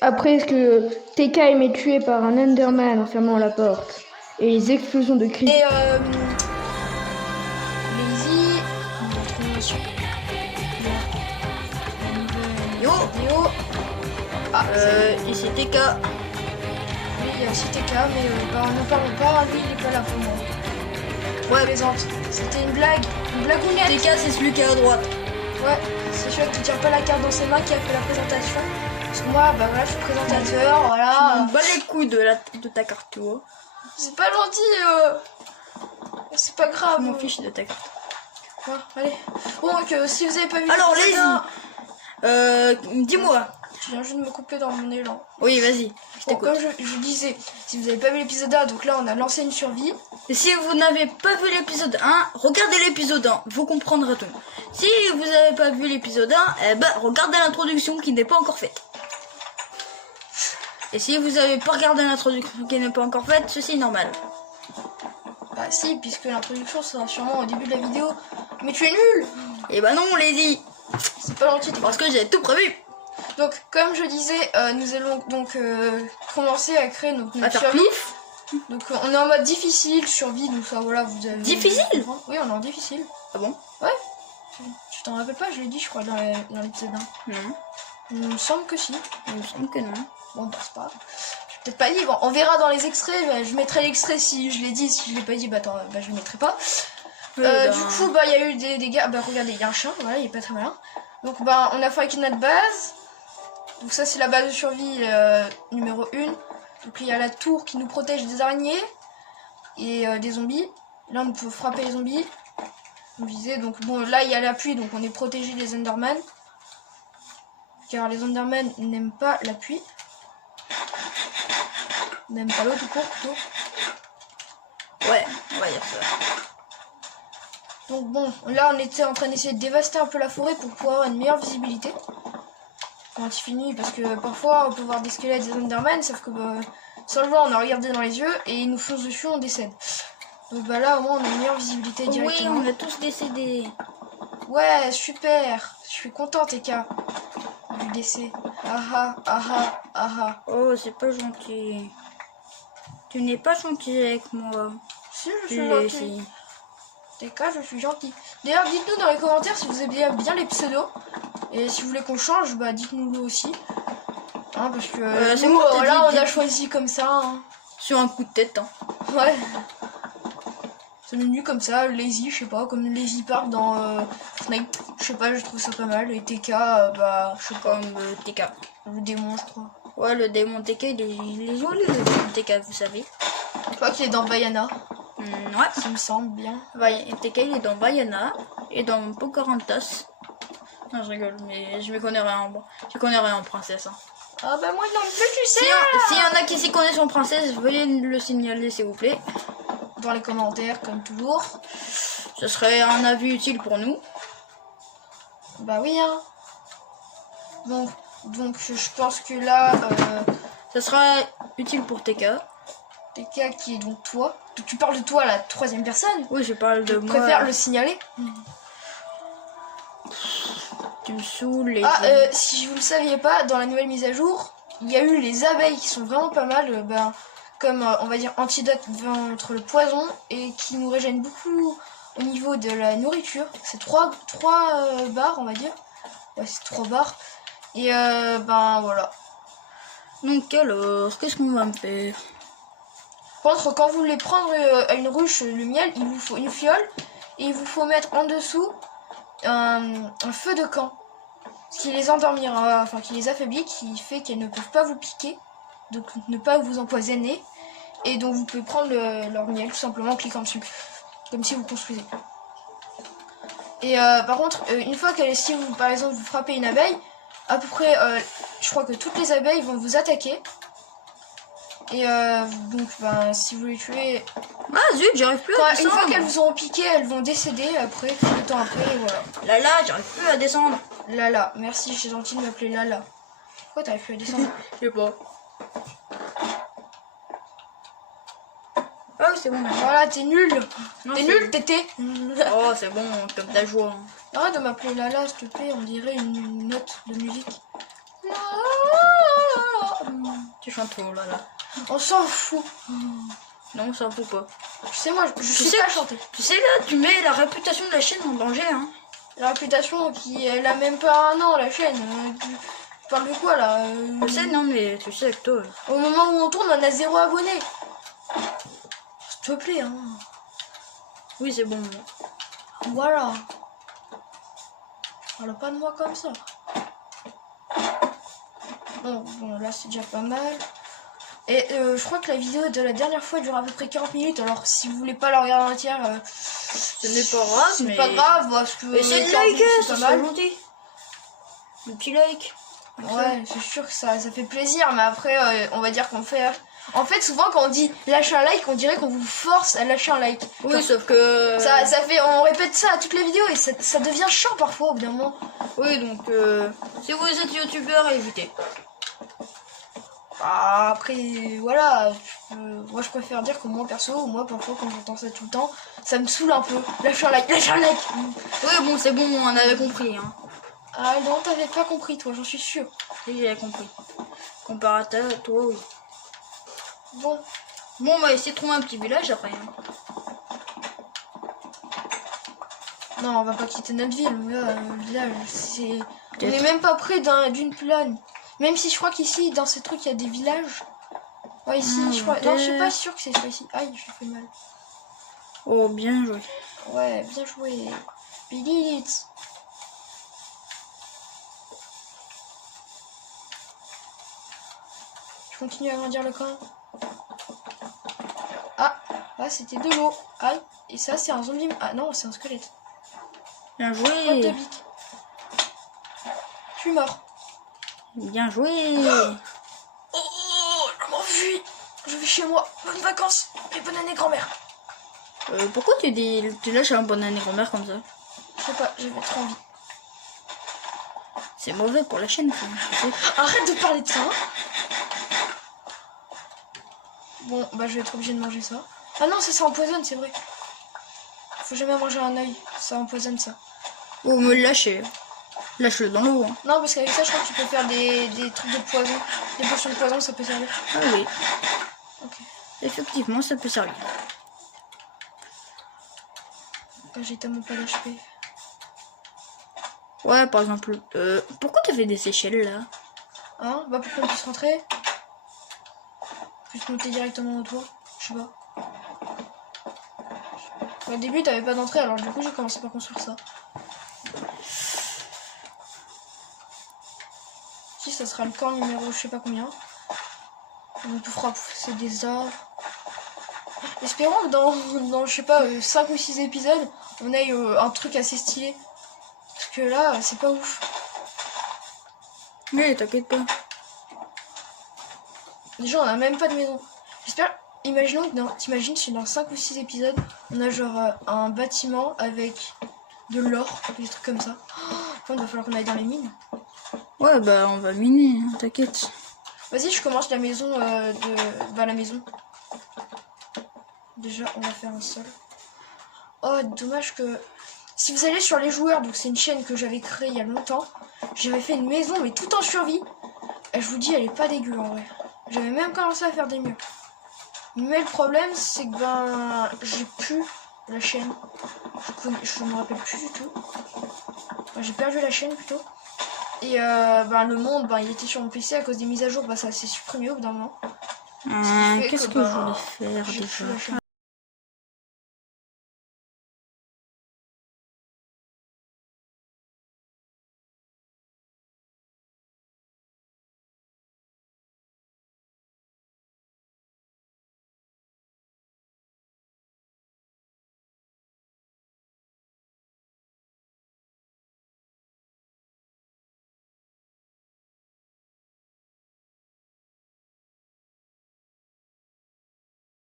Après que TK est mis tué par un Enderman en fermant la porte et les explosions de cris. Et Lazy, on va trouver sur Yo, vidéo. Ah, ici TK. oui, il y a aussi TK, mais n'en parlons pas, lui il est pas là pour moi. Ouais, Plaisante. C'était une blagounette. TK c'est celui qui est à droite. Ouais, c'est celui qui tient pas la carte dans ses mains qui a fait la présentation. Parce que moi, bah voilà, je suis présentateur, voilà. Bas les couilles de ta carte, tu vois. C'est pas gentil, c'est pas grave. Je m'en fiche de ta carte. Ouais, allez. Bon, donc si vous avez pas vu Alors, l'épisode Lazy, dis-moi. je viens juste de me couper dans mon élan. Oui, vas-y. Bon, comme je disais, si vous avez pas vu l'épisode 1, donc là on a lancé une survie. Et si vous n'avez pas vu l'épisode 1, regardez l'épisode 1, vous comprendrez tout. Si vous n'avez pas vu l'épisode 1, eh ben, regardez l'introduction qui n'est pas encore faite. Et si vous n'avez pas regardé l'introduction qui n'est pas encore faite, ceci est normal. Bah si, puisque l'introduction sera sûrement au début de la vidéo. Mais tu es nul. Et bah non, Lazy, C'est pas gentil. parce que j'ai tout prévu. Donc, comme je disais, nous allons donc commencer à créer On notre va faire survie. plouf. Donc on est en mode difficile, survie, donc ça voilà, vous avez... Difficile? Oui, on est en difficile. Ah bon? Ouais. Tu t'en rappelles pas, je l'ai dit je crois dans l'épisode 1. Non, Il me semble que si. il me semble que non. Bon bah c'est pas grave. Je vais peut-être pas dit, bon, on verra dans les extraits, bah, je mettrai l'extrait si je l'ai dit, si je l'ai pas dit, bah attends, bah je le mettrai pas. Oui, bah... Du coup, bah il y a eu des dégâts, bah regardez, il y a un chien, voilà, il est pas très malin. Donc bah on a fabriqué notre base. Donc ça c'est la base de survie numéro 1. Donc il y a la tour qui nous protège des araignées et des zombies. Là on peut frapper les zombies. Comme je disais, donc bon là il y a la pluie, donc on est protégé des Enderman. Car les Enderman n'aiment pas la pluie. N'aiment pas l'eau tout court plutôt. Ouais, on va dire ça. Donc bon, là on était en train d'essayer de dévaster un peu la forêt pour pouvoir avoir une meilleure visibilité. Quand il finit, parce que parfois on peut voir des squelettes des Enderman, sauf que bah, sans le voir on a regardé dans les yeux et ils nous foncent dessus, on décède. Donc bah là au moins on a une meilleure visibilité Oui, directement. on a tous décédé. Ouais, super, je suis contente TK du décès. Ah ah, ah ah, ah ah. Oh, c'est pas gentil. Tu n'es pas gentil avec moi. Si, je suis gentil. TK, je suis gentil. D'ailleurs, dites-nous dans les commentaires si vous aimez bien les pseudos. Et si vous voulez qu'on change, bah dites-nous le aussi. Hein, parce que c'est nous, moi qui t'ai là, dit, on a choisi comme ça. Hein. Sur un coup de tête, hein. Ouais. C'est venu comme ça, Lazy, je sais pas, comme Lazy Park dans Snipe. Je sais pas, je trouve ça pas mal. Et TK, bah, je sais pas. Comme TK. Le démon, je crois. Ouais, le démon TK, il est joli, le démon TK, vous savez. Je crois qu'il est dans Bayana, Ouais. ça me semble bien. TK, il est dans Bayana et dans Pocahontas. Non, je rigole, mais je me connais rien je connais rien en princesse. Hein. Ah bah moi non plus, tu sais. S'il y en a qui s'y connaissent en princesse, veuillez le signaler, s'il vous plaît. Dans les commentaires, comme toujours. Ce serait un avis utile pour nous. Bah oui, hein. Donc je pense que là, Ce sera utile pour TK. TK qui est donc toi. Donc tu parles de toi à la troisième personne. Oui, je parle de Je moi. préfère le signaler. Tu me saoules. Et Si vous le saviez pas, dans la nouvelle mise à jour, il y a eu les abeilles qui sont vraiment pas mal, comme on va dire antidote contre le poison et qui nous régènent beaucoup au niveau de la nourriture. C'est 3 barres, on va dire. Ouais, c'est 3 barres. Et voilà. Donc alors, qu'est-ce qu'on va me faire? Par contre, quand vous voulez prendre à une ruche le miel, il vous faut une fiole et il vous faut mettre en dessous un feu de camp. Ce qui les endormira, enfin qui les affaiblit, qui fait qu'elles ne peuvent pas vous piquer, donc ne pas vous empoisonner. Et donc vous pouvez prendre leur miel tout simplement en cliquant dessus, comme si vous construisez. Et par contre, une fois que si vous par exemple vous frappez une abeille, à peu près, je crois que toutes les abeilles vont vous attaquer. Et donc si vous les tuez, Ah zut, j'arrive plus à une descendre. fois qu'elles vous auront piqué, elles vont décéder après, quelques temps après, et voilà. Lala, j'arrive plus à descendre. Lala, merci, c'est gentil de m'appeler Lala. Pourquoi t'arrives plus à descendre? Je sais pas. Ah oui, c'est bon. Voilà, t'es nul. Non, T'es c'est nul, bon. tété. Oh, c'est bon, comme ta joie. Arrête de m'appeler Lala, s'il te plaît, on dirait une note de musique. Tu chantes trop là là. On s'en fout. Non, ça fout pas. Tu sais, moi, je sais sais- pas chanter. Tu sais là, tu mets la réputation de la chaîne en danger, hein. La réputation qui, elle a même pas un an, la chaîne. Tu parles de quoi, là Je sais, non, mais tu sais avec toi. Au moment où on tourne, on a 0 abonnés. S'il te plaît, hein. Oui, c'est bon. Voilà. Parle pas de moi comme ça. Bon, là, c'est déjà pas mal. Et je crois que la vidéo de la dernière fois dure à peu près 40 minutes. Alors, si vous voulez pas la regarder entière, Ce n'est pas grave, c'est mais... pas grave. Parce que Essayez de 40 minutes, liker, c'est ça pas serait mal. gentil. Le petit like. Ouais, c'est sûr que ça fait plaisir, mais après, on va dire qu'on fait... En fait, souvent, quand on dit lâche un like, on dirait qu'on vous force à lâcher un like. Oui, Genre, sauf que... ça fait... On répète ça à toutes les vidéos et ça devient chiant parfois, au bout d'un moment. Oui, donc, si vous êtes youtubeur, évitez. Bah, après, voilà. Moi, je préfère dire que moi, perso, moi, parfois, quand j'entends ça tout le temps, ça me saoule un peu. Lâche un like, lâche un like. Oui, bon, c'est bon, on avait compris, hein. Ah non, t'avais pas compris, toi, j'en suis sûre. Oui, j'avais compris. Comparé à toi, oui. Bon, Bon, on va essayer de trouver un petit village après. Hein. non, on va pas quitter notre ville. Là, le village, c'est... On Peut-être. est même pas près d'une plane. Même si je crois qu'ici, dans ces trucs, il y a des villages. Ouais, ici, je crois... Non, je suis pas sûre que c'est ça ici. Aïe, je fais mal. Oh, bien joué. Ouais, bien joué. Billy. Je continue à agrandir le camp. Ah, là, c'était de l'eau. Aïe, et ça, c'est un zombie. Ah non, c'est un squelette. Bien What the joué. bique. Je suis mort. Bien joué. Oh, je m'enfuis. Je vais chez moi. Bonnes vacances. Et bonne année, grand-mère. Pourquoi tu lâches un bon année grand-mère comme ça? Je sais pas, j'avais trop envie. C'est mauvais pour la chaîne, ça. Tu sais. Arrête de parler de ça. Hein. Bon, bah je vais être obligée de manger ça. Ah non, ça empoisonne, c'est vrai. Faut jamais manger un œil, ça empoisonne ça. Oh, me le lâcher. Lâche-le dans l'eau. Hein. Non, parce qu'avec ça, je crois que tu peux faire des trucs de poison. Des potions de poison, ça peut servir. Ah oui, Ok. effectivement, ça peut servir. J'ai tellement pas d'HP. Ouais, par exemple, pourquoi t'avais des échelles là? Hein? Bah pour qu'on puisse rentrer. Puisse monter directement au toit. Je sais pas. Au début, t'avais pas d'entrée, alors du coup, j'ai commencé par construire ça. Si, ça sera le camp numéro je sais pas combien. On fera pousser des arbres. Espérons que dans je sais pas, 5 ou 6 épisodes, on ait un truc assez stylé. Parce que là, c'est pas ouf. Mais t'inquiète pas. Déjà, on a même pas de maison. J'espère, imaginons que t'imagines si dans 5 ou 6 épisodes, on a genre un bâtiment avec de l'or, des trucs comme ça. Enfin, il va falloir qu'on aille dans les mines. Ouais, bah on va miner, hein, t'inquiète. Vas-y, je commence la maison Bah, la maison. Déjà, on va faire un sol. Oh, dommage que... Si vous allez sur les joueurs, donc c'est une chaîne que j'avais créée il y a longtemps, j'avais fait une maison, mais tout en survie. Et je vous dis, elle est pas dégueu en vrai. J'avais même commencé à faire des murs. Mais le problème, c'est que ben... j'ai plus la chaîne. Je me rappelle plus du tout. Enfin, j'ai perdu la chaîne plutôt. Et ben, le monde, ben, il était sur mon PC à cause des mises à jour, ben, ça s'est supprimé au bout d'un moment. fait Qu'est-ce que, que je bah, voulais faire J'ai déjà? plus la chaîne.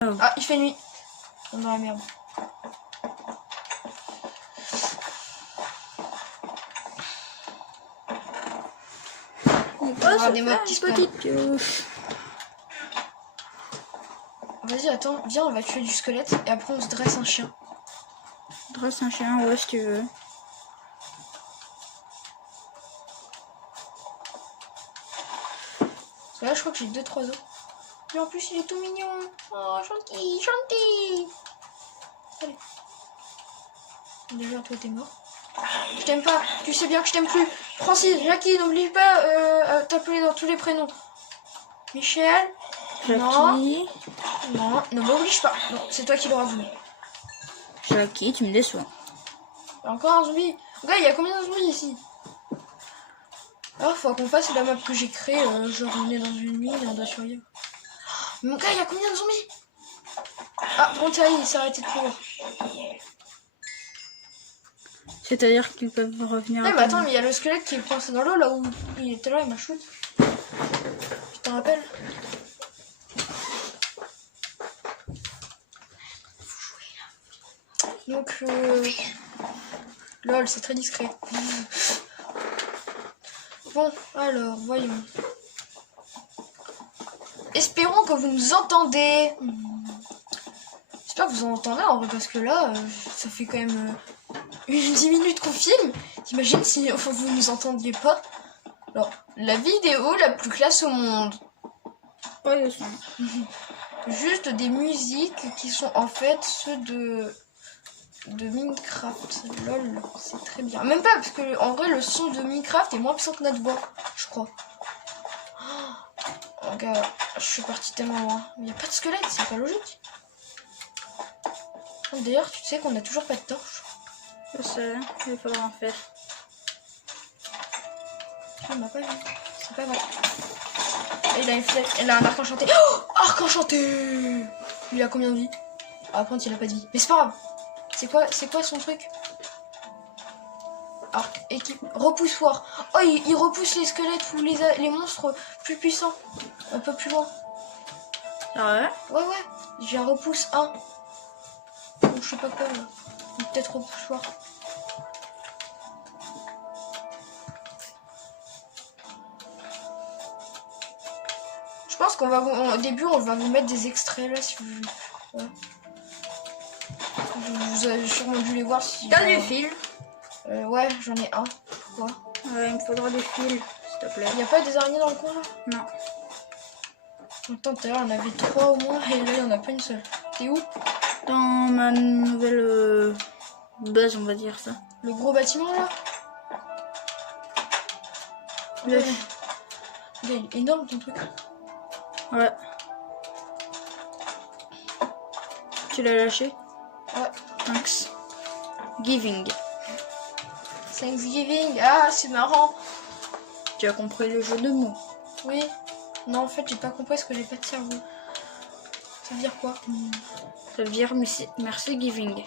Ah, il fait nuit. On est dans la merde. On va aura se des faire mobs qui une spawnent. petite pioche. Vas-y, attends, viens, on va tuer du squelette et après on se dresse un chien. Dresse un chien, ouais, si tu veux. Là, je crois que j'ai 2-3 os. Et en plus, il est tout mignon. Oh, gentil, gentil. Allez. Déjà, toi, t'es mort. Je t'aime pas. Tu sais bien que je t'aime plus. Francis, Jackie, n'oublie pas t'appeler dans tous les prénoms. Michel. Jackie. Non, ne m'oblige pas. Non, c'est toi qui l'auras voulu. Jackie, tu me déçois. Il y a encore un zombie. Gars, il y a combien de zombies ici? Alors, faut qu'on fasse la map que j'ai créée. Genre, on est dans une mine et on doit survivre. Mais mon gars, il y a combien de zombies? Ah, bon, ça y est, il s'est arrêté de courir. C'est-à-dire qu'ils peuvent revenir. Ouais, mais attends, mais il y a le squelette qui est coincé dans l'eau là où il était là, il m'a shoot. Tu t'en rappelles? Donc, lol, c'est très discret. Bon, alors, voyons. Espérons que vous nous entendez. J'espère que vous en entendez en vrai, parce que là, ça fait quand même une 10 minutes qu'on filme. T'imagines si vous nous entendiez pas? Alors, la vidéo la plus classe au monde. Ouais, je sais. Juste des musiques qui sont en fait ceux de Minecraft. Lol, c'est très bien. Même pas, parce que en vrai, le son de Minecraft est moins puissant que notre voix, je crois. Oh, gars, je suis partie tellement loin. Il n'y a pas de squelette, c'est pas logique. D'ailleurs, tu sais qu'on a toujours pas de torche. Je sais, il faudra en faire. On m'a pas vu. C'est pas vrai. Et il a une flèche. Il a un arc enchanté. Oh, arc enchanté. Il a combien de vie? Ah, par contre, il a pas de vie. Mais c'est pas grave. C'est quoi son truc? Arc, équipe, repoussoir. Oh, il repousse les squelettes ou les monstres plus puissants. Un peu plus loin. Ah ouais? Ouais, ouais. J'ai un repousse 1. Ou je sais pas quoi. Là. Ou peut-être repoussoir. Je pense qu'on va au début on va vous mettre des extraits là si vous. Ouais. Vous avez sûrement dû les voir si. T'as du fil? Ouais, j'en ai un. Pourquoi? Ouais, il me faudra des fils, s'il te plaît. Y a pas des araignées dans le coin là? Non. Attends, tout à l'heure on avait 3 au moins et là il y en a pas une seule. T'es où? Dans ma nouvelle base, on va dire ça. Le gros bâtiment là? Le- Ouais. Il est énorme ton truc. Ouais. Tu l'as lâché? Ouais. Thanks. Giving. Thanksgiving. Ah, c'est marrant. Tu as compris le jeu de mots? Oui. Non, en fait, j'ai pas compris parce que j'ai pas de cerveau. Ça veut dire quoi? Ça veut dire merci Giving.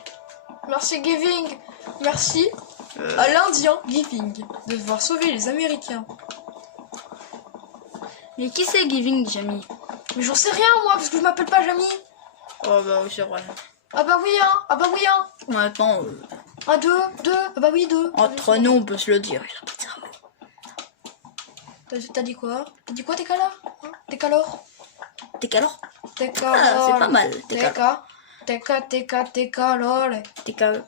Merci Giving. Merci à l'Indien Giving de devoir sauver les Américains. Mais qui c'est Giving, Jamie? Mais j'en sais rien moi parce que je m'appelle pas Jamie. Oh bah oui, c'est vrai. Ah bah oui hein. Ah bah oui hein. Maintenant, Un, deux. Ah bah oui, 2. entre nous, on peut se le dire. Il a pas de cerveau. T'as dit quoi? T'as dit quoi, t'es calor? Hein? T'es calor? T'es calor? T'es calor. Ah, c'est pas mal. T'es calor. T'es calor. T'es calor.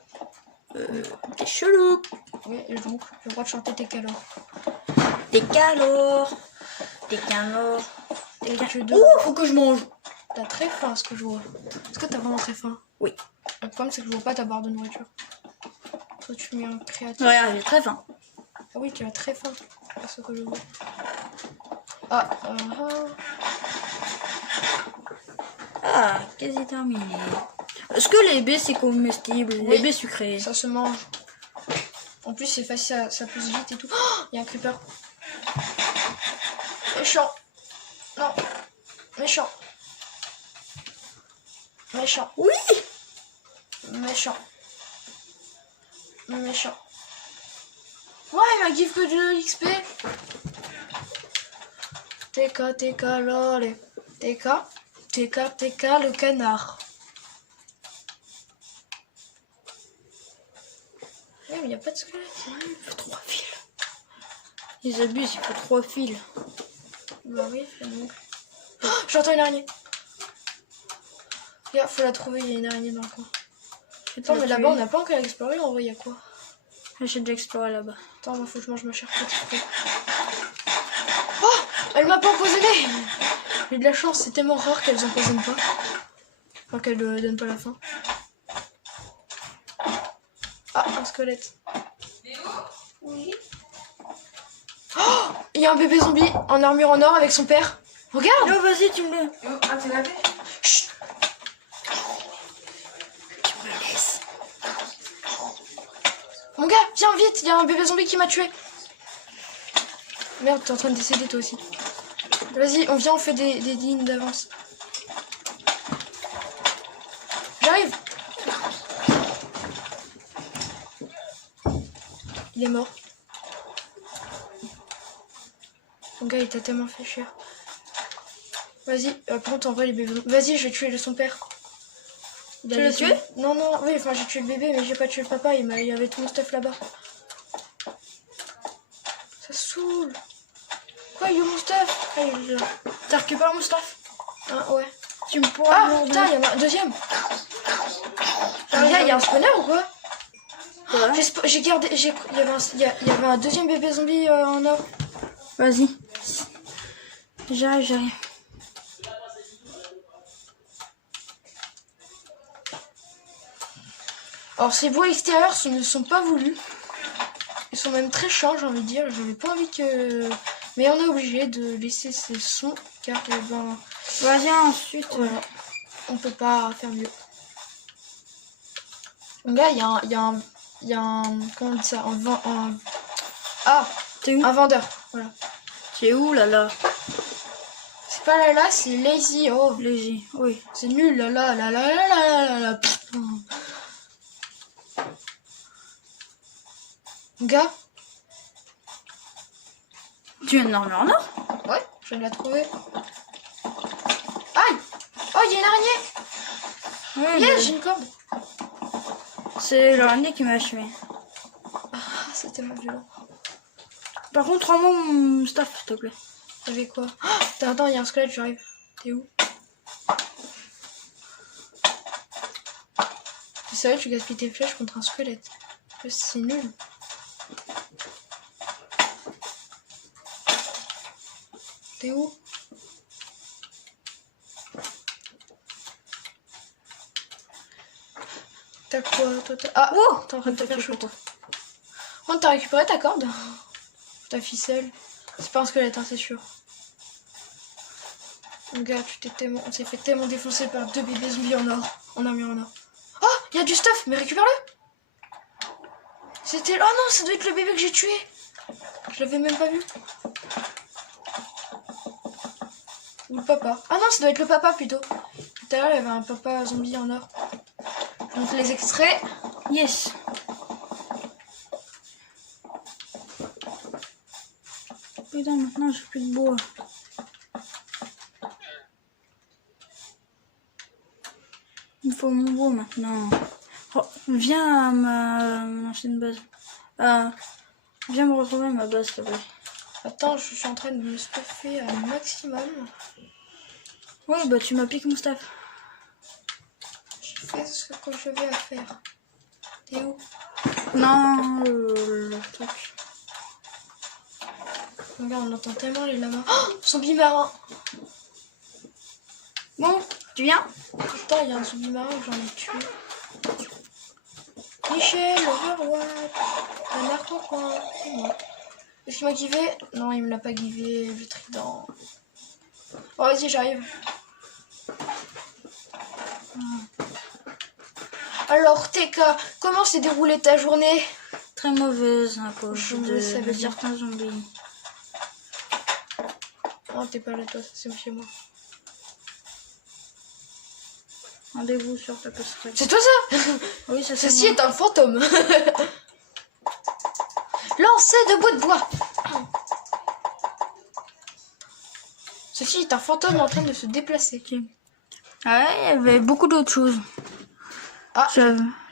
T'es chelou. Oui, donc, j'ai le droit de chanter t'es calor. T'es calor. T'es calor. Et tu deux. Ouh, faut que je mange. T'as très faim, ce que je vois. Est-ce que t'as vraiment très faim? Oui. Le problème, c'est que je vois pas ta barre de nourriture. Toi, tu mets un créatif. Regarde, j'ai très faim. Ah oui, tu as très faim. C'est ce que je vois. Ah, Ah, quasi terminé. Est-ce que les baies c'est comestible? Oui. Les baies sucrées. ça se mange. En plus, c'est facile, ça pousse vite et tout. Oh, il y a un creeper. Méchant. Non. Méchant. Méchant. Oui. Méchant. Méchant. Ouais, il m'a give que de XP. TK, lol. TK, le canard. Ouais, mais il n'y a pas de squelette. Il faut 3 fils. Ils abusent, il faut 3 fils. Bah oui, donc. Oh, j'entends une araignée. Regarde, faut la trouver, il y a une araignée dans le coin. Attends, mais là-bas, on n'a pas encore exploré, en vrai, il y a quoi? J'ai déjà exploré là-bas. Attends, il faut que je mange ma chère petite. Oh, elle m'a pas empoisonné. J'ai de la chance, c'est tellement rare qu'elles empoisonnent pas. Enfin, qu'elles donnent pas la faim. Ah, un squelette. Oui. Oh, il y a un bébé zombie en armure en or avec son père. Regarde. Oh, vas-y, tu me le... Ah, t'es lavé? Chut. Tu me le laisses. Mon gars, viens vite, il y a un bébé zombie qui m'a tué. Merde, t'es en train de décéder toi aussi. Vas-y, on vient, on fait des lignes d'avance. J'arrive. Il est mort. Mon gars, il t'a tellement fait cher. Vas-y, par contre, en vrai, les bébés... Vas-y, je vais tuer son père. Il Tu l'as tué? Non, non, oui, enfin, j'ai tué le bébé, mais j'ai pas tué le papa. Il y avait tout mon stuff là-bas. Ça saoule. Quoi, il y a mon stuff? Ah, il est là. T'as récupéré mon stuff? Ah, ouais. Tu me pourras Ah, me le putain, il y en a un deuxième. Il y a un spawner ou quoi? Ouais. J'ai gardé... Il y avait un deuxième bébé zombie en or. Vas-y. J'arrive. Alors ces bois extérieurs ne sont pas voulus. Ils sont même très chiants, j'ai envie de dire. J'avais pas envie que... Mais on est obligé de laisser ces sons car ben, Vas-y, ensuite. voilà, on peut pas faire mieux. Donc là, il y a un... Comment on dit ça? Ah, T'es où? un vendeur. Voilà. T'es où, là? C'est pas là, c'est lazy. Oh, Léger, oui. c'est nul là. Pff. Gars, Tu viens de dormir en or? ouais, je viens de la trouver. Aïe! Oh, il y a une araignée! Oui, Yes, j'ai une corde! c'est l'araignée qui m'a achevé. Ah, c'est tellement violent. Par contre, rends-moi mon stuff, s'il te plaît. T'avais quoi? Oh, attends, il y a un squelette, j'arrive. T'es où? C'est sérieux, tu gaspilles tes flèches contre un squelette. C'est nul. T'es où? T'as quoi, toi? Ah, oh! T'es en train de te faire shoot. Oh, t'as récupéré ta corde? Ta ficelle. C'est pas un squelette, hein, c'est sûr. Mon gars, on s'est fait tellement défoncer par deux bébés zombies en or. En armure en or. Oh, il y a du stuff, mais récupère-le. C'était... Oh non, ça doit être le bébé que j'ai tué. Je l'avais même pas vu. Ou le papa. Ah non, ça doit être le papa plutôt. Tout à l'heure, il y avait un papa zombie en or. Je montre les extraits. Yes. Putain, maintenant j'ai plus de bois. Il faut mon bois maintenant. Oh, viens à mon ancienne base. Viens me retrouver à ma base, s'il te plaît. Attends, je suis en train de me stuffer un maximum. Oui, bah tu m'as piqué mon stuff. Je fais ce que je vais à faire. T'es où? Non, le truc. Regarde, on entend tellement les lamas. Oh, zombie marin. Bon, tu viens? Putain, il y a un zombie marin que j'en ai tué. Michel, Overwatch. Un arc en coin. C'est moi. Est-ce qu'il m'a givé? Non, il me l'a pas givé, le trident. Oh, vas-y, j'arrive. Alors, TK, comment s'est déroulée ta journée? Très mauvaise à cause Je le savais de bien. certains zombies. Oh, t'es pas là, toi, c'est chez moi. Rendez-vous sur ta passerelle. C'est toi ça? Oui, ça c'est Ceci moi. est un fantôme. Lancé de bout de bois. Ceci est un fantôme en train de se déplacer. Ah ouais, il y avait beaucoup d'autres choses. Ah.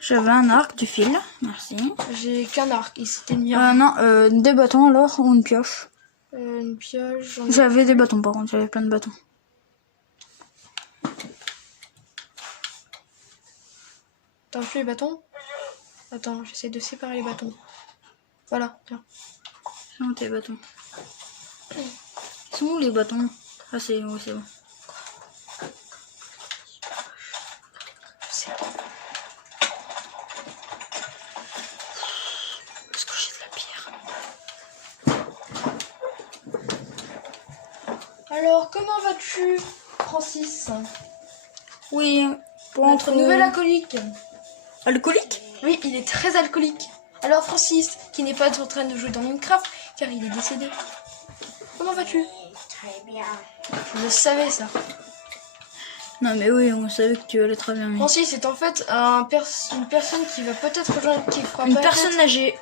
J'avais un arc, du fil, merci. J'ai qu'un arc, et c'était le mien. Non, des bâtons alors, ou une pioche. Une pioche, j'en ai... J'avais des bâtons par contre, j'avais plein de bâtons. T'as plus les bâtons? Attends, j'essaie de séparer les bâtons. Voilà, tiens. C'est où tes bâtons? Ils sont où les bâtons? Ah c'est bon. Alors, comment vas-tu, Francis? Oui, pour Notre nouvel alcoolique. alcoolique. Oui, il est très alcoolique. Alors, Francis, qui n'est pas en train de jouer dans Minecraft, car il est décédé. Comment vas-tu? Très bien. Je le savais, ça. Non mais oui, on savait que tu allais très bien. Francis est en fait une personne qui va peut-être rejoindre, qui fera Une peut-être- personne âgée.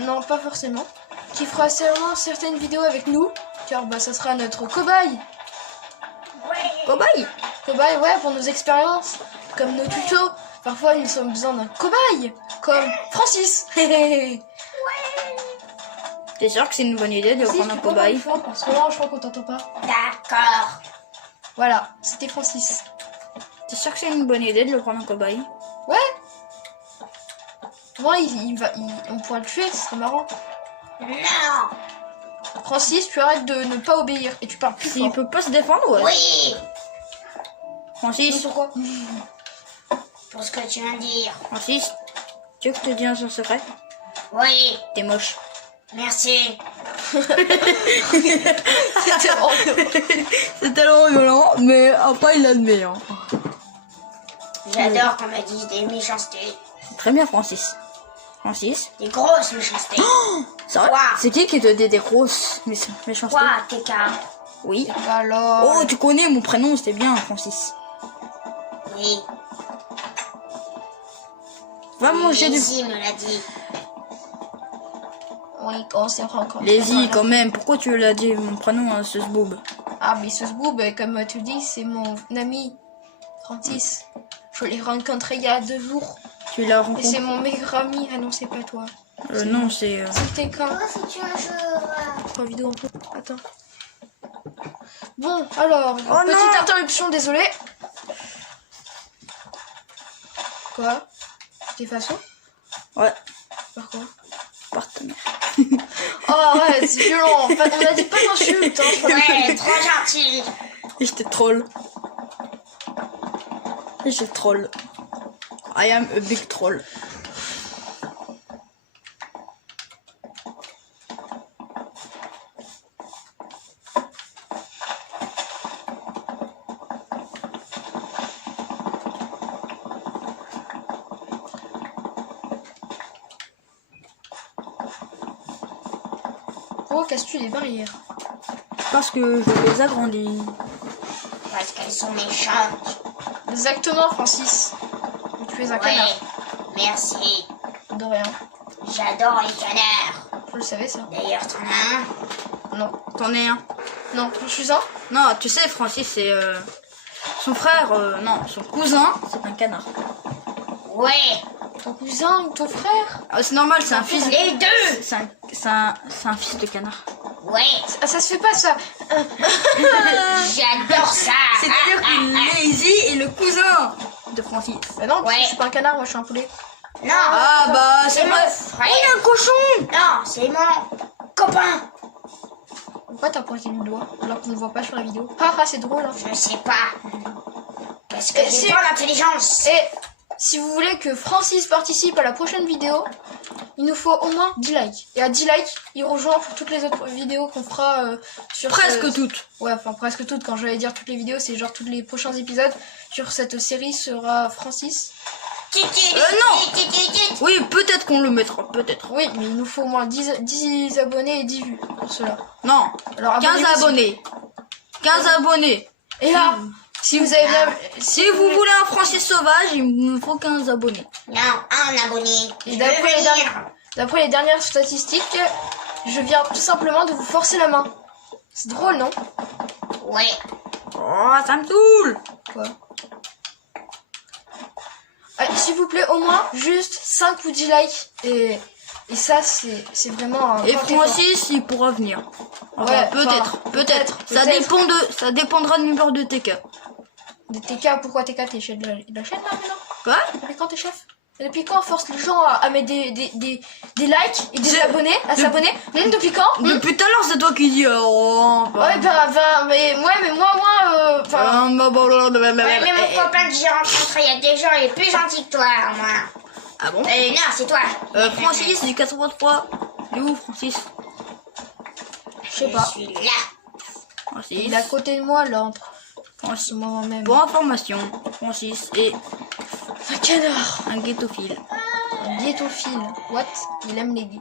Non, pas forcément. Qui fera sûrement certaines vidéos avec nous, car bah ça sera notre cobaye. Cobaye. Cobaye, ouais, pour nos expériences, comme nos tutos. Parfois, nous avons besoin d'un cobaye, comme Francis. T'es sûr que c'est une bonne idée de Si, prendre un tu peux pas le cobaye? faire, parce que là, je crois qu'on t'entend pas. D'accord. Voilà, c'était Francis. T'es sûr que c'est une bonne idée de le prendre en cobaye? Moi, on pourra le tuer, ce serait marrant. Non. Francis, tu arrêtes de ne pas obéir et tu parles plus S'il fort. peut pas se défendre, ouais. Oui. Francis, Pourquoi? Pour ce que tu viens de dire. Francis, tu veux que je te dise un secret? Oui. T'es moche. Merci. C'était horrible. C'est tellement violent, mais après il l'admet. Hein. J'adore qu'on me dise des méchancetés. Très bien, Francis. Francis, Des grosses méchancetés. c'est vrai? Quoi? C'est qui te dit des grosses méchancetés? Quoi, TK? Oui. Alors. Oh, tu connais mon prénom, c'était bien, Francis. Oui. Va manger du... Lizzie me l'a dit. Oui, quand c'est encore. Lazy, quand même. Pourquoi tu l'as dit, mon prénom, hein, ce boob? Ah, mais ce boob, comme tu dis, c'est mon ami, Francis. Je l'ai rencontré il y a 2 jours. Tu l'as Et rencontré? c'est mon meilleur ami. Ah non, c'est pas toi. Non, c'est... C'était quand? C'est un jeu. Pas vidéo un peu. Attends. Bon, alors, Oh petite non. interruption, désolé. Quoi? T'es façon? Ouais, Par quoi? partenaire. Oh, arrête, c'est violent. Enfin, on a dit pas d'insulte, hein. Ouais, trop gentil. Et je te troll. Et je troll. I am a big troll. Pourquoi casses-tu les barrières? Parce que je les agrandis. Parce qu'elles sont méchantes. Exactement, Francis. Tu es un Ouais. canard. Merci. De rien. J'adore les canards. Je le savais, ça. D'ailleurs, t'en as un. Non. T'en es un? Non, je suis un. Non, tu sais, Francis, c'est... son frère, non, son cousin, c'est un canard. Ouais. Ton cousin ou ton frère? Ah, c'est normal, c'est un fils... Les deux. C'est un fils de canard. Ouais. Ah, ça se fait pas, ça. J'adore ça. C'est-à-dire que Lazy est le cousin de Francis. Bah non, parce que Ouais. je suis pas un canard, moi je suis un poulet. Non. Ah bah, c'est mon vrai. frère. On est un cochon. Non, c'est mon copain. Pourquoi t'as pointé du doigt alors qu'on ne voit pas sur la vidéo? Ah, ah, c'est drôle, hein. Je sais pas. Parce que Et j'ai si- pas d'intelligence. Et si vous voulez que Francis participe à la prochaine vidéo, il nous faut au moins 10 likes. Et à 10 likes, il rejoint pour toutes les autres vidéos qu'on fera sur... Presque toutes. Ouais, enfin presque toutes. Quand j'allais dire toutes les vidéos, c'est genre tous les prochains épisodes sur cette série sera Francis. Non. Oui, peut-être qu'on le mettra, peut-être. Oui, mais il nous faut au moins 10 abonnés et 10 vues pour cela. Non, Alors 15 abonnez-vous, abonnés. 15 abonnés. Et là, si vous avez bien... Si vous voulez un Francis sauvage, il me faut 15 abonnés. Non, un abonné. Et Je veux d'après les, venir. d'après les dernières statistiques, je viens tout simplement de vous forcer la main. C'est drôle, non? Ouais. Oh, ça me saoule. Quoi? S'il vous plaît, au moins, juste 5 ou 10 likes. Et ça, c'est vraiment un Et grand effort. Francis, il pourra venir. Enfin, Ouais, peut-être, enfin, peut-être. Ça peut-être. ça dépendra de l'humeur de TK. Des TK, pourquoi TK, t'es chef de la chaîne là maintenant? Quoi? Depuis quand t'es chef? Et depuis quand on force les gens à mettre des likes et des C'est- abonnés, à s'abonner? Depuis quand? Depuis tout à l'heure, c'est toi qui dis. Oh, Ouais, mais moi, enfin, Ouais, mais mon copain que j'ai rencontré il y a des gens, il est plus gentil que toi, moi. Ah bon? Non, c'est toi. Francis, du 83. Il est où, Francis? je sais pas. Je suis là. Francis. Il est à côté de moi, là. Francis. Moi-même. Pour information, Francis est Un canard. un ghettophile. Un ghettophile. What? Il aime les gays.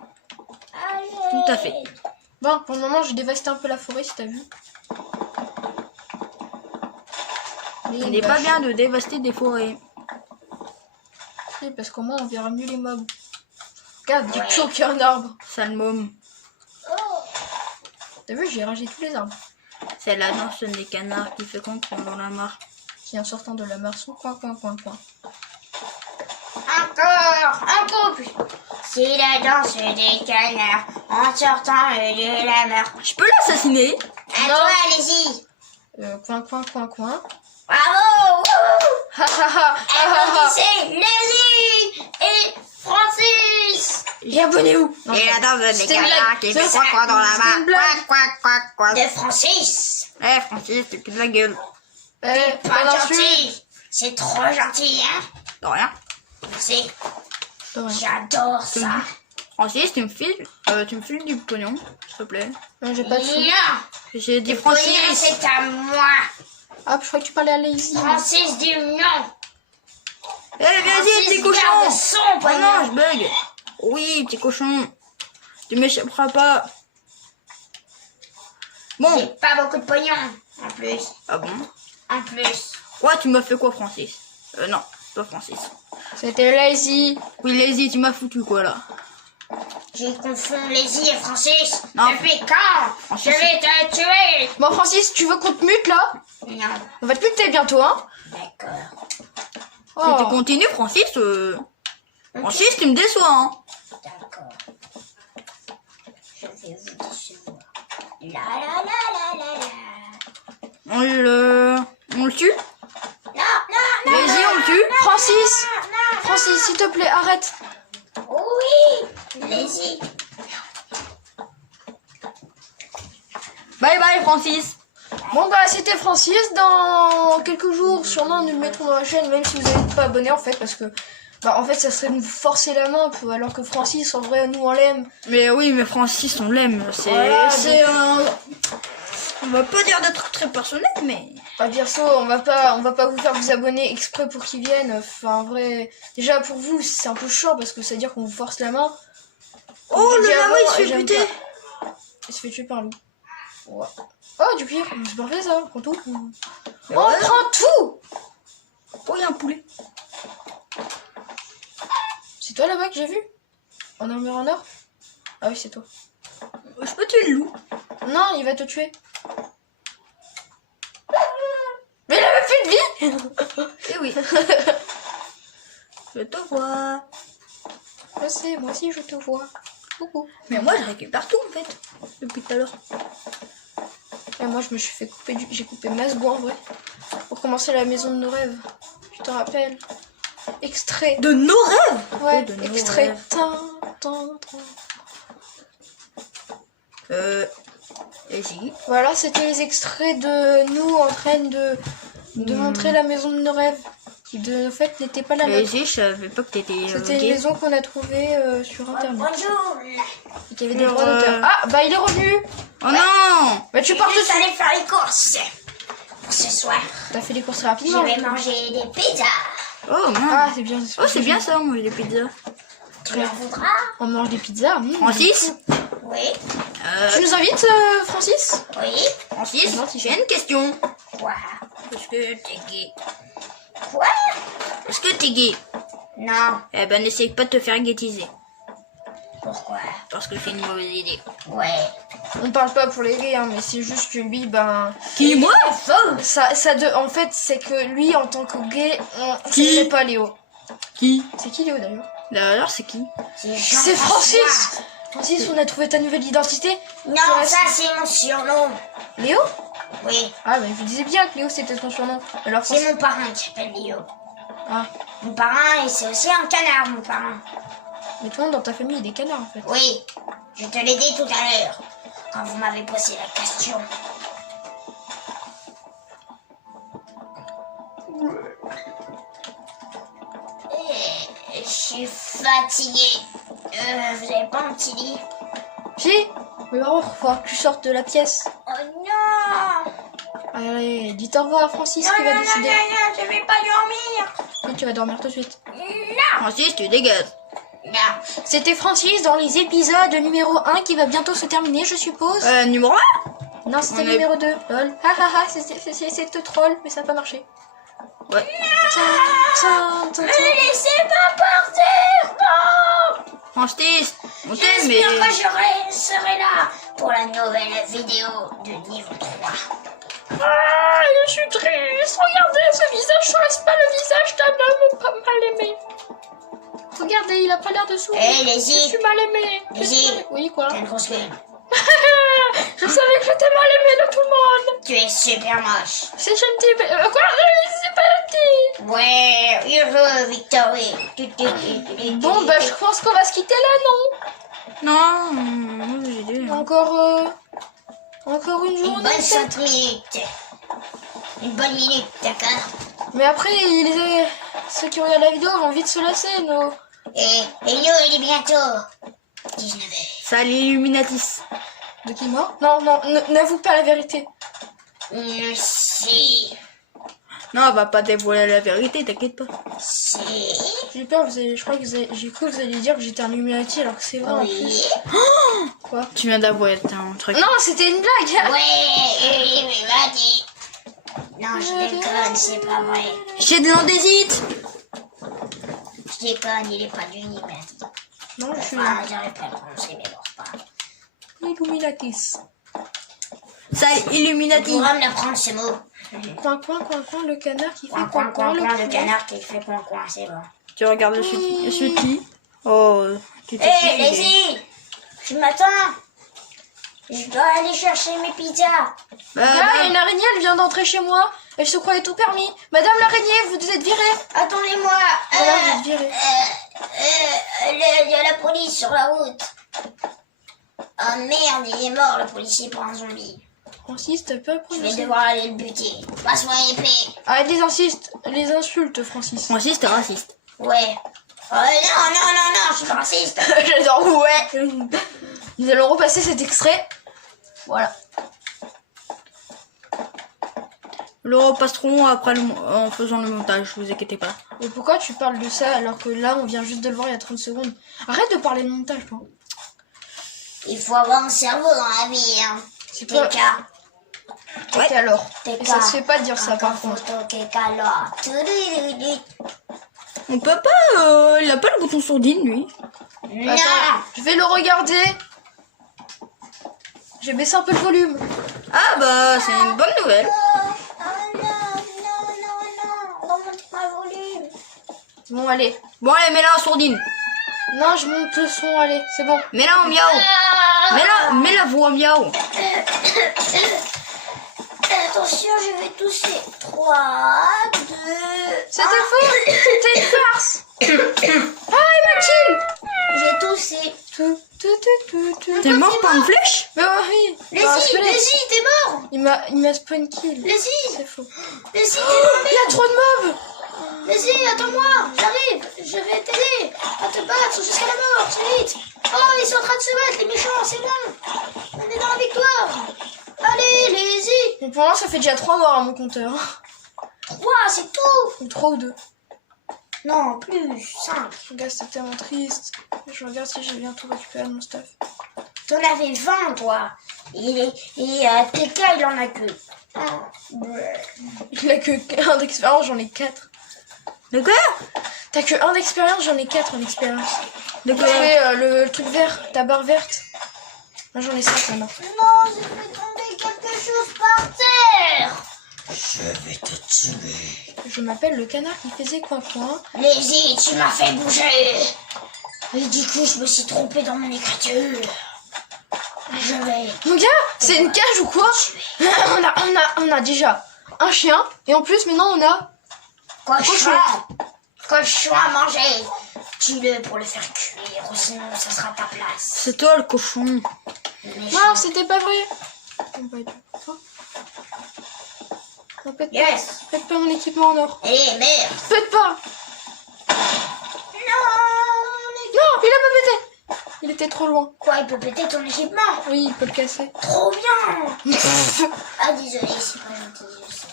Tout à fait. Bon, pour le moment, j'ai dévasté un peu la forêt, si t'as vu. Mais Ce n'est pas bien de dévaster des forêts. Oui, parce qu'au moins, on verra mieux les mobs. Regarde, j'ai choqué un arbre. Sale môme. T'as vu, j'ai rangé tous les arbres. C'est la danse des canards qui fait qu'on dans la mare. Qui, en sortant de la mare, sont coin. Encore, un couple. C'est la danse des canards en sortant de la mer. Je peux l'assassiner? À toi, allez-y. Coin. Bravo. Ha ha ha. Applaudissez Lézy et Francis. Et abonnez-vous. Et la danse des c'était une canards blague. qui C'est fait ça. quoi dans la C'était mare. une blague. Quoi. De Francis. Eh Francis, t'es plus de la gueule. Pas d'insulte. Gentil. C'est trop gentil, hein. De rien. Merci. De rien. J'adore ça. Francis, tu me files du pognon, s'il te plaît. Non, j'ai pas de sous. Non. J'ai dit Le pognon, Francis. c'est à moi. Ah, je crois que tu parlais à Lazy. Francis dit non. Eh, vas-y, petit Francis garde cochon. son Oh non, pognon. je bug. Oui, petit cochon. Tu m'échapperas pas. J'ai Bon. pas beaucoup de pognon. En plus. Ah bon? En plus. Ouais, tu m'as fait quoi, Francis? Non, pas Francis. C'était Lazy. Oui, Lazy, tu m'as foutu quoi là? Je confonds Lézy et Francis. Non. Depuis quand Francis, je vais te tuer? Bon, Francis, tu veux qu'on te mute là? Non. On va te muter bientôt, hein? D'accord. Si tu Oh. continues, Francis, Francis, tu me déçois, hein. D'accord. Je vais vous décevoir. La. On le tue? Non. Lazy, on le tue? Francis, s'il te plaît, arrête. Oui. Lézy. Bye bye, Francis. Bon, bah, c'était Francis. Dans quelques jours, sûrement, nous le mettrons dans la chaîne, même si vous n'êtes pas abonné, en fait, parce que, bah, en fait, ça serait nous forcer la main, alors que Francis, en vrai, nous, on l'aime. Mais oui, mais Francis, on l'aime. Voilà, On va pas dire des trucs très personnels, mais... Pas dire ça, on va pas vous faire vous abonner exprès pour qu'ils viennent. Enfin, en vrai, déjà, pour vous, c'est un peu chiant, parce que ça veut dire qu'on vous force la main. Oh, le lama, il se fait j'aime buter. pas. Il se fait tuer par un loup. Ouais. Oh, du cuir, c'est parfait ça, prends tout. Mais On ouais. prend tout. Oh, il y a un poulet. C'est toi là-bas que j'ai vu? En armure en or? Ah oui, c'est toi. Je peux tuer le loup. Non, il va te tuer. Mais il avait plus de vie. Eh oui. Je te vois. Moi aussi, je te vois. Coucou. Mais moi, je récupère tout, en fait. Depuis tout à l'heure. Et moi, je me suis fait couper j'ai coupé Masgo en vrai. Pour commencer la maison de nos rêves. Tu te rappelles? Extrait. De nos rêves. Ouais, de nos extrait. rêves. Tin. Vas-y. Voilà, c'était les extraits de nous en train de montrer la maison de nos rêves. Qui de fait n'était pas la nôtre. Vas-y, je savais pas que t'étais... C'était une maison qu'on a trouvée sur internet. Bonjour. Et qui avait des droits d'auteur. Ah, bah il est revenu. Oh non. Bah tu Je pars vais dessus. aller faire les courses. Pour ce soir, T'as fait les courses je rapidement. vais manger des pizzas. Oh, mince. Ah, c'est bien. Oh, c'est bien ça, on mange des pizzas. Tu en voudras? On mange des pizzas. Francis. Oui. Tu nous invites, Francis? Oui. Francis, Gentil. j'ai une question. Quoi? Est-ce que t'es gay? Quoi? Est-ce que t'es gay? Non. Eh ben, n'essaye pas de te faire ghettiser. Pourquoi? Parce que c'est une mauvaise idée. Ouais. On parle pas pour les gays, hein, mais c'est juste que lui, ben... Qui, moi? En fait, c'est que lui, en tant que gay, on Qui sait pas Léo. Qui? C'est qui Léo d'ailleurs? D'ailleurs, c'est qui? C'est C'est Francis. Francis, on a trouvé ta nouvelle identité. Non, ça c'est mon surnom. Léo? Oui. Ah, bah je vous disais bien que Léo c'était son surnom. Alors C'est mon parrain qui s'appelle Léo. Ah, Mon parrain, et c'est aussi un canard, mon parrain. mais tout le monde dans ta famille est des canards en fait. Oui. Je te l'ai dit tout à l'heure, quand vous m'avez posé la question. Je suis fatiguée. Vous avez pas un petit lit? Si? Mais par contre, faut que tu sortes de la pièce. Oh non! Allez, dites au revoir à Francis qui va décider. je vais pas dormir. Oui, tu vas dormir tout de suite. Francis, tu dégages. Non. C'était Francis dans les épisodes numéro 1 qui va bientôt se terminer, je suppose. Numéro 1. Non, c'était on le est- numéro 2. Lol. Ha ha ha, c'est te troll, mais ça n'a pas marché. Ouais. Laissez pas partir, non. Francis, on t'aime, mais... J'espère que je serai là pour la nouvelle vidéo de niveau 3. Ah, je suis triste. Regardez ce visage, ça reste pas le visage d'un homme pas mal aimé. Regardez, il a pas l'air de sourire. Hé, Je Lizzie, suis mal aimé. Lizzie. Oui, quoi? t'as une grosse gueule. Je savais que j'étais mal aimé de tout le monde. Tu es super moche. C'est gentil, mais... quoi? C'est pas gentil. Ouais, heureux, Victory. Bon, bah, je pense qu'on va se quitter là, Non, j'ai dit... non? Encore une Une journée. bonne peut-être. 5 minutes. Une bonne minute, d'accord. Mais après, ceux qui regardent la vidéo vont vite se lasser, nous. Et nous, il est bientôt 19h. Salut Illuminatis. De qui, moi? Non, n'avoue pas la vérité. Si. Non, on va pas dévoiler la vérité, t'inquiète pas. Si. J'ai peur, j'ai cru que vous alliez dire que j'étais un Illuminati alors que c'est vrai en plus. Oui. Quoi? Tu viens d'avouer un truc. Non, c'était une blague. Ouais, Illuminati. Non, je déconne, c'est pas vrai. J'ai de l'andésite. Je déconne, il est pas du Illuminati. Non, je suis Ah, j'arrive pas à le prononcer, mais bon, c'est pas grave. Illuminatis. Salut Tu Illuminati. pourras me l'apprendre ce mot. Coin, le canard qui fait Coin, coin, coin, le coin, le poulet. canard qui fait coin, coin, c'est bon. Tu regardes le suti. Oh, tu t'es Hé, suffisé. Lizzie, tu m'attends? Je dois aller chercher mes pizzas. Ah, une araignée, elle vient d'entrer chez moi. Elle se croyait tout permis. Madame l'araignée, vous êtes virée. Attendez-moi. Voilà, vous êtes virée. Il y a la police sur la route. Oh merde, il est mort, le policier, pour un zombie. Francis, t'as pas Je appris vais ça. devoir aller le buter. Passe-moi l'épée. Arrête les insultes, Francis. Francis, t'es raciste. Ouais. Oh non, je suis pas raciste. J'adore, ouais. Nous allons repasser cet extrait. Voilà. Le repasserons après en faisant le montage, vous inquiétez pas. Mais pourquoi tu parles de ça alors que là, on vient juste de le voir il y a 30 secondes? Arrête de parler de montage, toi. Il faut avoir un cerveau dans la vie, hein. C'est pas... TK. TK alors. TK. Et ça se fait pas de dire ça, par Encore contre. photo, TK là. Tudududu. On peut pas... il a pas le bouton sourdine, lui. Non. Attends, je vais le regarder. J'ai baissé un peu le volume. Ah bah, c'est une bonne nouvelle. Non. Remontez-moi le volume. Bon, allez. Bon, allez, mets-la en sourdine. Non, je monte le son, allez, c'est bon. Mets-la en miaou. Mets la voix en miaou. Attention, je vais tousser. 3, 2... C'était faux. C'était une farce. Ah, il m'a kill. J'ai toussé. T'es mort par une flèche? Mais oui. Par un squelette. Lizzie, t'es mort. Il m'a spawn kill. Lizzie, C'est faux. Lizzie, Il y a trop de mobs. Lizzie, attends-moi, j'arrive, je vais t'aider à te battre jusqu'à la mort, c'est vite. Oh, ils sont en train de se battre, les méchants, c'est bon. On est dans la victoire. Allez, Lizzie. Donc pour moi, ça fait déjà 3 morts à mon compteur. 3, c'est tout. Ou 3 ou 2. Non, plus, 5. Regarde, c'est tellement triste. Je regarde si j'ai bien tout récupéré de mon stuff. T'en avais 20, toi. Et TK, il en a que. Il a que 1 d'expérience, j'en ai 4. De quoi? T'as que 1 d'expérience, j'en ai 4 en expérience. De Tu quoi? fais le truc vert, ta barre verte. Moi j'en ai 5 maintenant. Non, j'ai fait tomber quelque chose par terre. Je vais te tuer. Je m'appelle le canard qui faisait coin-coin. Lizzie, tu m'as fait bouger. Et du coup, je me suis trompée dans mon écriture. Je vais... Mon gars, c'est une cage ou quoi? on a déjà un chien. Et en plus, maintenant on a... Cochon. Cochon à manger. Tue-le pour le faire cuire, ou sinon ça sera ta place. C'est toi le cochon. Non, c'était pas vrai. On va être... Non, pète pas. Yes. Pète pas mon équipement en or. Eh merde. Pète pas. Non. Non, il a pas pété. Il était trop loin. Quoi, il peut péter ton équipement? Oui, il peut le casser. Trop bien. Ah, désolé, c'est pas gentil, je sais.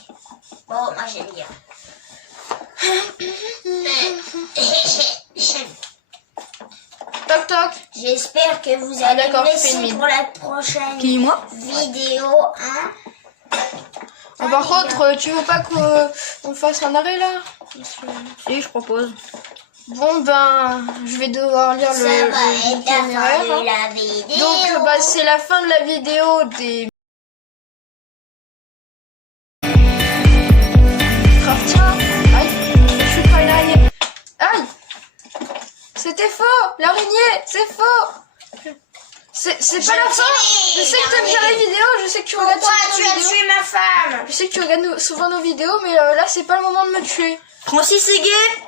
Bon, moi j'aime bien. Toc toc. J'espère que vous Ah, allez d'accord, me tu fais une laisser mine. pour la prochaine Qui, moi? vidéo, hein. Ah, par contre, tu veux pas qu'on fasse un arrêt là? Si, je propose. Bon ben, je vais devoir lire Ça le va être la itinéraire, fin hein. de la vidéo. Donc bah, c'est la fin de la vidéo des Craftiens. Aïe, je suis pas une araignée. Aïe, c'était faux, l'araignée, c'est faux. C'est pas la fin. Je sais que t'aimes bien les vidéos, je sais que tu regardes Pourquoi souvent tu nos as vidéos. tué ma femme? Je sais que tu regardes souvent nos vidéos, mais là c'est pas le moment de me tuer. Francis est gay.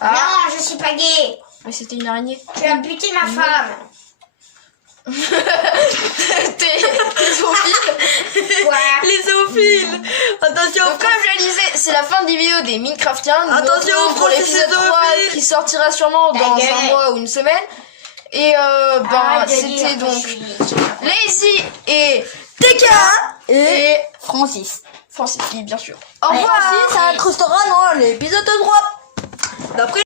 Ah, Non, je suis pas gay. mais c'était une araignée. Tu as buté ma femme. T'es zoophile. Quoi? Les zoophiles. Attention. Donc comme je le disais, c'est la fin des vidéos des Minecraftiens. Nous Attention, nous retrouvons pour Francis l'épisode est 3 zoophile. qui sortira sûrement dans gueule. un mois ou une semaine. Et Arrête de c'était dire que donc je suis gay. Lazy et TK et Francis. Francis, oui, bien sûr. Au Ouais. revoir. Francis incrustera dans l'épisode 3. D'après